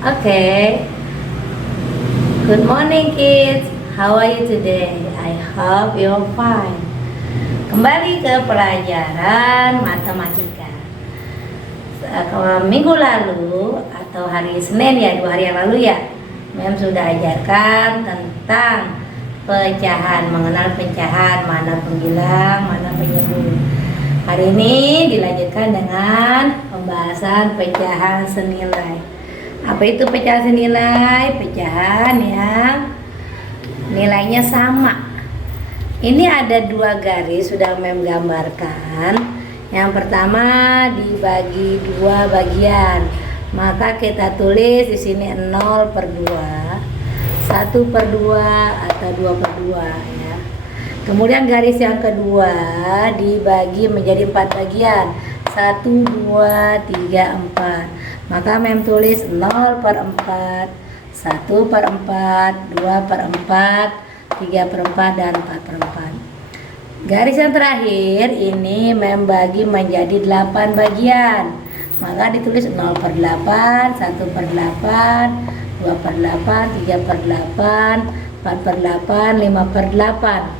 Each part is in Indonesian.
Okay. Good morning, kids. How are you today? I hope you're fine. Kembali ke pelajaran matematika. Minggu lalu atau hari Senin ya, 2 hari yang lalu ya, Mem sudah ajarkan tentang pecahan, mengenal pecahan, mana pembilang, mana penyebut. Hari ini dilanjutkan dengan pembahasan pecahan senilai. Apa itu pecahan senilai? Pecahan yang nilainya sama. Ini ada 2 garis sudah Mem gambarkan. Yang pertama dibagi 2 bagian. Maka kita tulis di sini 0/2, 1/2 atau 2/2 ya. Kemudian garis yang kedua dibagi menjadi 4 bagian. 1, 2, 3, 4. Maka Mem tulis 0/4, 1/4, 2/4, 3/4 dan 4/4. Garis yang terakhir ini Mem bagi menjadi 8 bagian. Maka ditulis 0/8, 1/8, 2/8, 3/8, 4/8, 5/8,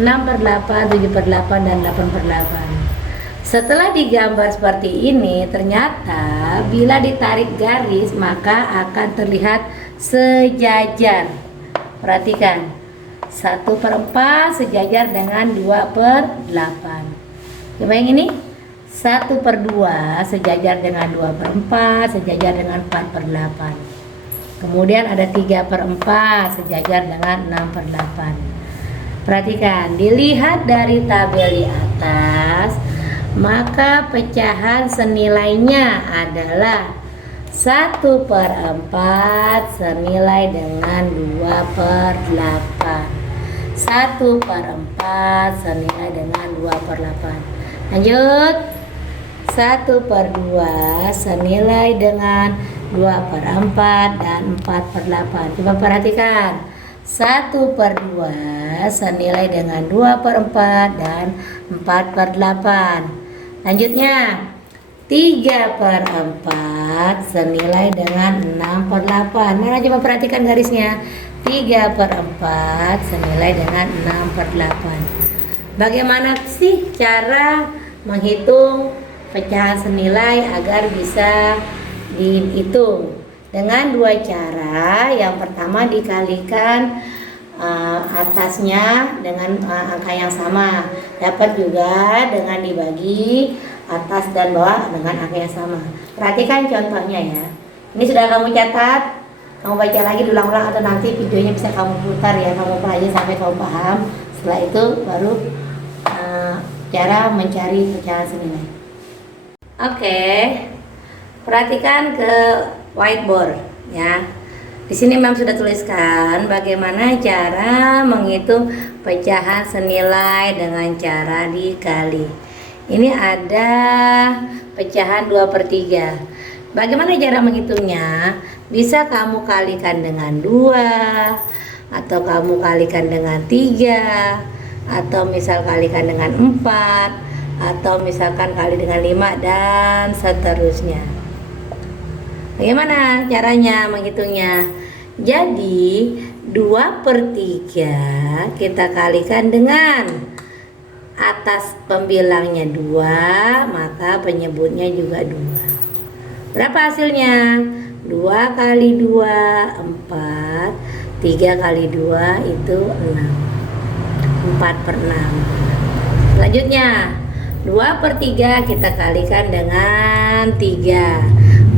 6/8, 7/8 dan 8/8. Setelah digambar seperti ini, ternyata bila ditarik garis maka akan terlihat sejajar. Perhatikan, 1/4 sejajar dengan 2/8. Coba yang ini, 1/2 sejajar dengan 2/4, sejajar dengan 4/8. Kemudian ada 3/4 sejajar dengan 6/8. Perhatikan, dilihat dari tabel di atas, maka pecahan senilainya adalah 1/4 senilai dengan 2/8. 1/4 senilai dengan 2/8. Lanjut, 1/2 senilai dengan 2/4 dan 4/8. Coba perhatikan, 1/2 senilai dengan 2/4 dan 4/8. Lanjutnya, 3/4 senilai dengan 6/8. Mana coba perhatikan garisnya, 3/4 senilai dengan 6/8. Bagaimana sih cara menghitung pecahan senilai agar bisa dihitung? Dengan 2 cara. Yang pertama dikalikan atasnya dengan angka yang sama. Dapat juga dengan dibagi atas dan bawah dengan angka yang sama. Perhatikan contohnya ya. Ini sudah kamu catat, kamu baca lagi, diulang-ulang, atau nanti videonya bisa kamu putar ya, kamu pelajari sampai kamu paham. Setelah itu baru cara mencari pecahan senilai. Oke. Perhatikan ke whiteboard ya. Di sini Mem sudah tuliskan bagaimana cara menghitung pecahan senilai dengan cara dikali. Ini ada pecahan 2/3. Bagaimana cara menghitungnya? Bisa kamu kalikan dengan 2, atau kamu kalikan dengan 3, atau misal kalikan dengan 4, atau misalkan kali dengan 5 dan seterusnya. Bagaimana caranya menghitungnya? Jadi 2/3 kita kalikan dengan atas pembilangnya 2, maka penyebutnya juga 2. Berapa hasilnya? 2 kali 2, 4. 3 kali 2 itu 6. 4/6. Selanjutnya, 2/3 kita kalikan dengan 3.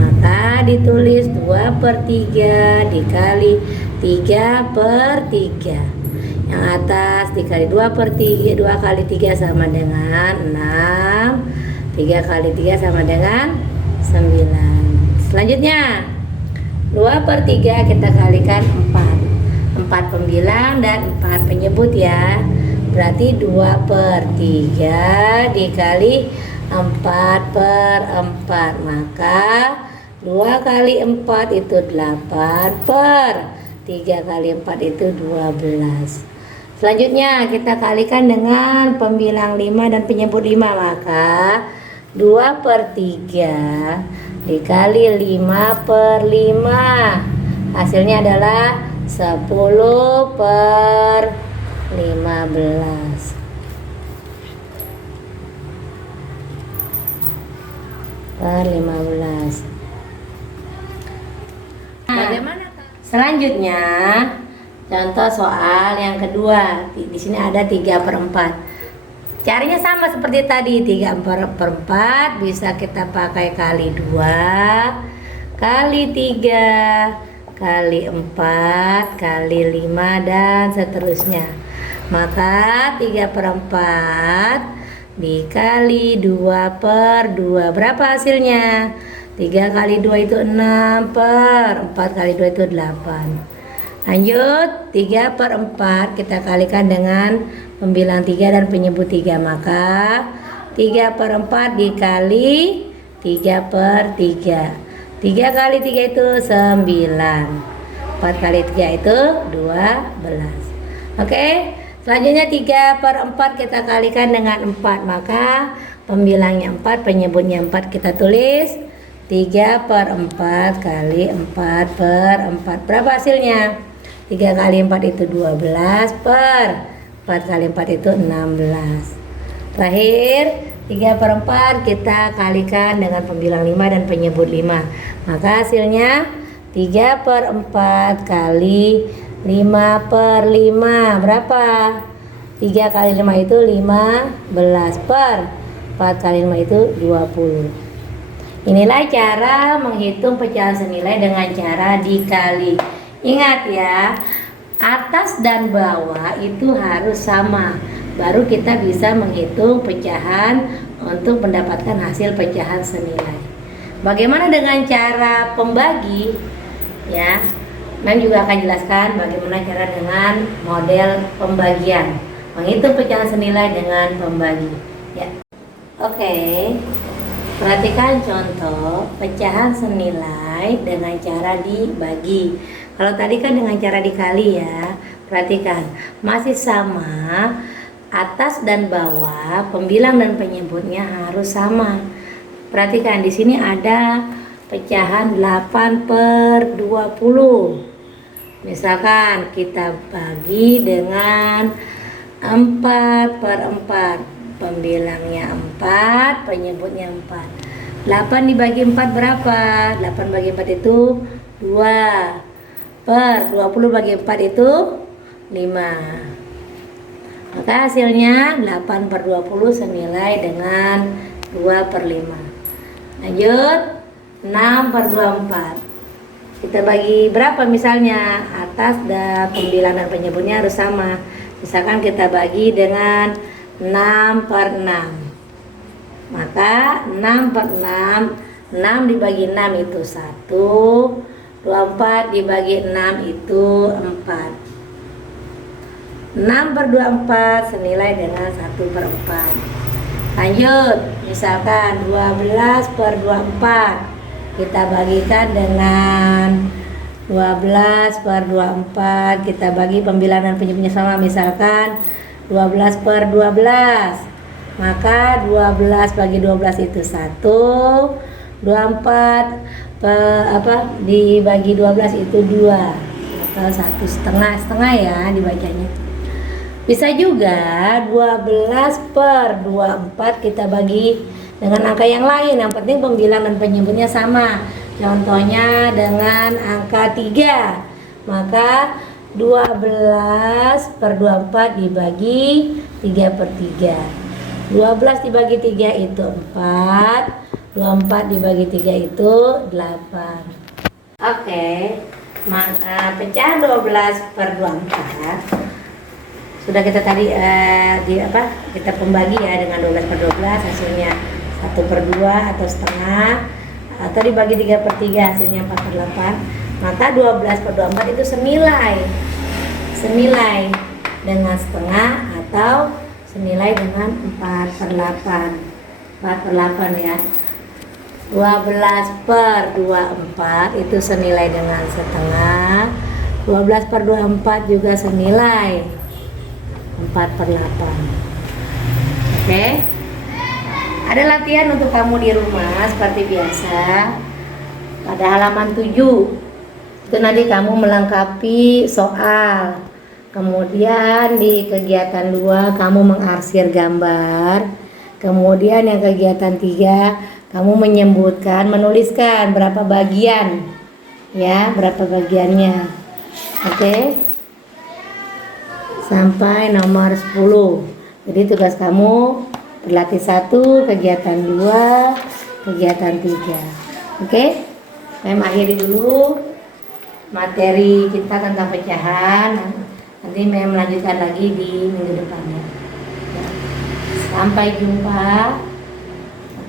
Maka ditulis 2/3 dikali 3/3. Yang atas dikali 2/3, 2 kali 3 sama dengan 6. 3 kali 3 sama dengan 9. Selanjutnya, 2/3 kita kalikan 4. 4 pembilang dan 4 penyebut ya. Berarti 2/3 dikali 4/4. Maka 2 kali 4 itu 8, 3 kali 4 itu 12. Selanjutnya kita kalikan dengan pembilang 5 dan penyebut 5. Maka 2/3 dikali 5 per 5. Hasilnya adalah 10 per 15. Per 15. Bagaimana? Selanjutnya, contoh soal yang kedua. Di sini ada 3 per 4. Caranya sama seperti tadi. 3 per 4 bisa kita pakai kali 2, kali 3, kali 4, kali 5, dan seterusnya. Maka 3 per 4 dikali 2 per 2. Berapa hasilnya? 3 kali 2 itu 6, per 4 kali 2 itu 8. Lanjut, 3 per 4 kita kalikan dengan pembilang 3 dan penyebut 3. Maka 3 per 4 dikali 3 per 3. 3 kali 3 itu 9. 4 kali 3 itu 12. Oke, selanjutnya 3 per 4 kita kalikan dengan 4. Maka pembilangnya 4, penyebutnya 4. Kita tulis 3 per 4 kali 4 per 4. Berapa hasilnya? 3 kali 4 itu 12, per 4 kali 4 itu 16. Terakhir, 3 per 4 kita kalikan dengan pembilang 5 dan penyebut 5. Maka hasilnya 3 per 4 kali 5 per 5. Berapa? 3 kali 5 itu 15, per 4 kali 5 itu 20. Inilah cara menghitung pecahan senilai dengan cara dikali. Ingat ya, atas dan bawah itu harus sama. Baru kita bisa menghitung pecahan untuk mendapatkan hasil pecahan senilai. Bagaimana dengan cara pembagi? Ya, Nan juga akan jelaskan bagaimana cara dengan model pembagian. Menghitung pecahan senilai dengan pembagi. Ya, oke. Perhatikan contoh pecahan senilai dengan cara dibagi. Kalau tadi kan dengan cara dikali ya. Perhatikan, masih sama. Atas dan bawah, pembilang dan penyebutnya harus sama. Perhatikan di sini ada pecahan 8 per 20. Misalkan kita bagi dengan 4 per 4. Pembilangnya 4, penyebutnya 4. 8 dibagi 4 berapa? 8 bagi 4 itu 2. Per 20 bagi 4 itu 5. Maka hasilnya 8 per 20 senilai dengan 2 per 5. Lanjut, 6 per 24. Kita bagi berapa misalnya? Atas dan pembilang dan penyebutnya harus sama. Misalkan kita bagi dengan 6 per 6. Maka 6 per 6, 6 dibagi 6 itu 1, 24 dibagi 6 itu 4. 6 per 24 senilai dengan 1 per 4. Lanjut, misalkan 12 per 24 kita bagikan dengan 12 per 24, kita bagi pembilang dan penyebutnya sama, misalkan 12 per 12. Maka 12 bagi 12 itu 1. 24 dibagi 12 itu 2. Maka 1,5 ya dibacanya. Bisa juga 12 per 24 kita bagi dengan angka yang lain. Yang penting pembilang dan penyebutnya sama. Contohnya dengan angka 3. Maka 12 per 24 dibagi 3 per 3. 12 dibagi 3 itu 4. 24 dibagi 3 itu 8. Oke, maka pecahan 12 per 24 sudah kita tadi kita pembagi ya dengan 12 per 12 hasilnya 1 per 2 atau setengah, atau dibagi 3 per 3 hasilnya 4 per 8. Maka 12 per 24 itu senilai dengan setengah atau senilai dengan 4 per 8. 4 per 8 ya. 12 per 24 itu senilai dengan setengah. 12 per 24 juga senilai 4 per 8. Oke. Ada latihan untuk kamu di rumah seperti biasa. pada halaman 7. Itu nanti kamu melengkapi soal. Kemudian di kegiatan 2 kamu mengarsir gambar. Kemudian yang kegiatan 3 kamu menuliskan berapa bagian, ya, berapa bagiannya. Oke. Sampai nomor 10. Jadi tugas kamu berlatih 1, kegiatan 2, kegiatan 3. Oke. Mem akhiri dulu materi kita tentang pecahan. Nanti Mem melanjutkan lagi di minggu depannya. Sampai jumpa.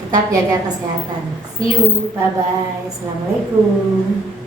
Tetap jaga kesehatan. See you. Bye bye. Assalamualaikum.